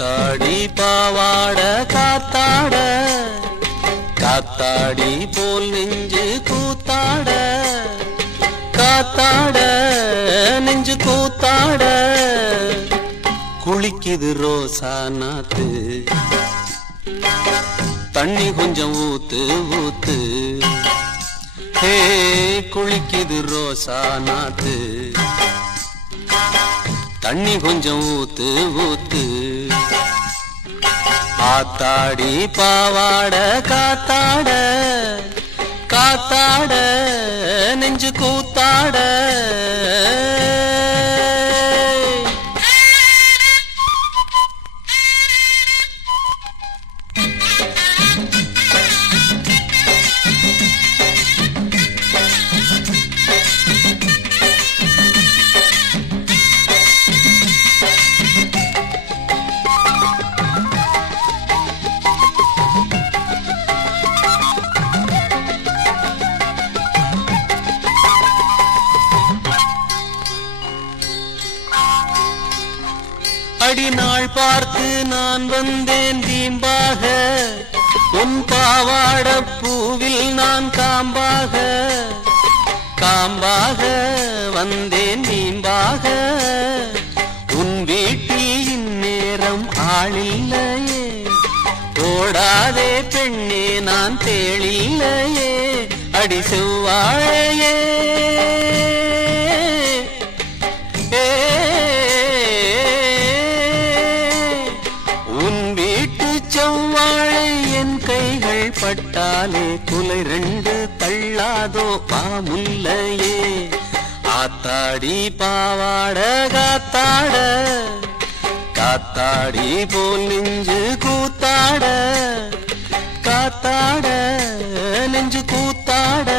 காத்தாடி பாவாட காத்தாட காத்தாடி போல் நெஞ்சு கூத்தாட காத்தாட நெஞ்சு கூத்தாட குளிக்குது ரோசா நாத்து தண்ணி கொஞ்சம் ஊத்து ஊத்து ஹே குளிக்குது ரோசா நாத்து தண்ணி கொஞ்சம் ஊத்து ஊத்து ஆத்தாடி பாவாட காத்தாட காத்தாட நெஞ்சு கூத்தாட அடிநாள் பார்த்து நான் வந்தேன் தீம்பாக உன் பாவாட பூவில் நான் காம்பாக காம்பாக வந்தேன் தீம்பாக உன் வீட்டில் இந்நேரம் ஆளில்லையே ஓடாதே பெண்ணே நான் தேளில்லையே அடி செவ்வாழையே கைகள் பட்டாலே குலை ரெண்டு தள்ளாதோ பாமுல்லையே ஆத்தாடி பாவாட காத்தாட காத்தாடி போல் நெஞ்சு கூத்தாட காத்தாட நெஞ்சு கூத்தாட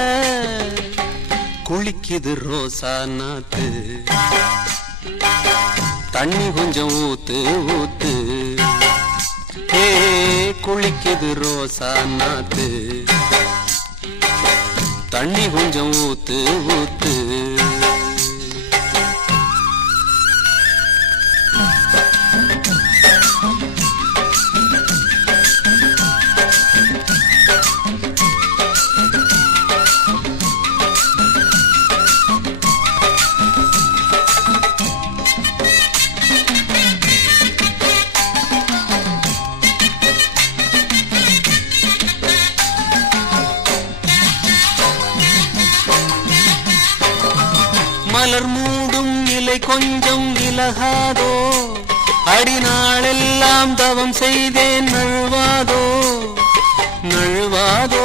குளிக்குது ரோசா நாத்து தண்ணி கொஞ்சம் ஊத்து ஊத்து ஹே குளிக்குது ரோசா நாத்து தண்ணி கொஞ்சம் ஊத்து ஊத்து மலர் மூடும் இலை கொஞ்சம் விலகாதோ அடிநாளெல்லாம் தவம் செய்தேன் நழுவாதோ நழுவாதோ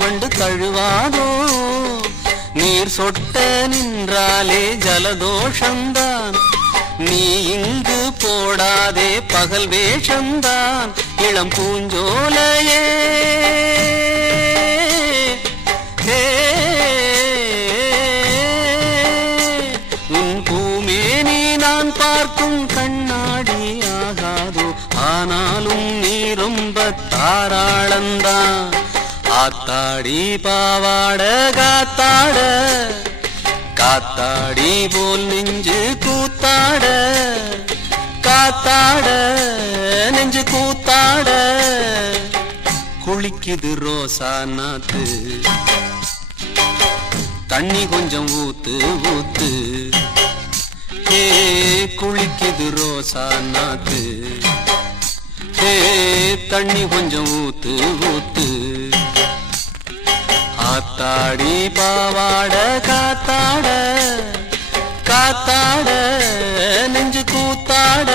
வண்டு தழுவாதோ நீர் சொட்ட நின்றாலே ஜலதோஷந்தான் நீ இங்கு போடாதே பகல் வேஷந்தான் இளம் பூஞ்சோலையே பார்க்கும் கண்ணாடி ஆகாதோ ஆனாலும் நீ ரொம்ப தாராளந்தான் ஆத்தாடி பாவாட காத்தாட காத்தாடி போல் நெஞ்சு கூத்தாட காத்தாட நெஞ்சு கூத்தாட குளிக்குது ரோசா நாத்து தண்ணி கொஞ்சம் ஊத்து ஊத்து ஹே குளிக்குது ரோசா நாத்து ஹே தண்ணி கொஞ்சம் ஊத்து ஊத்து ஆத்தாடி பாவாட காத்தாட காத்தாட நெஞ்சு கூத்தாட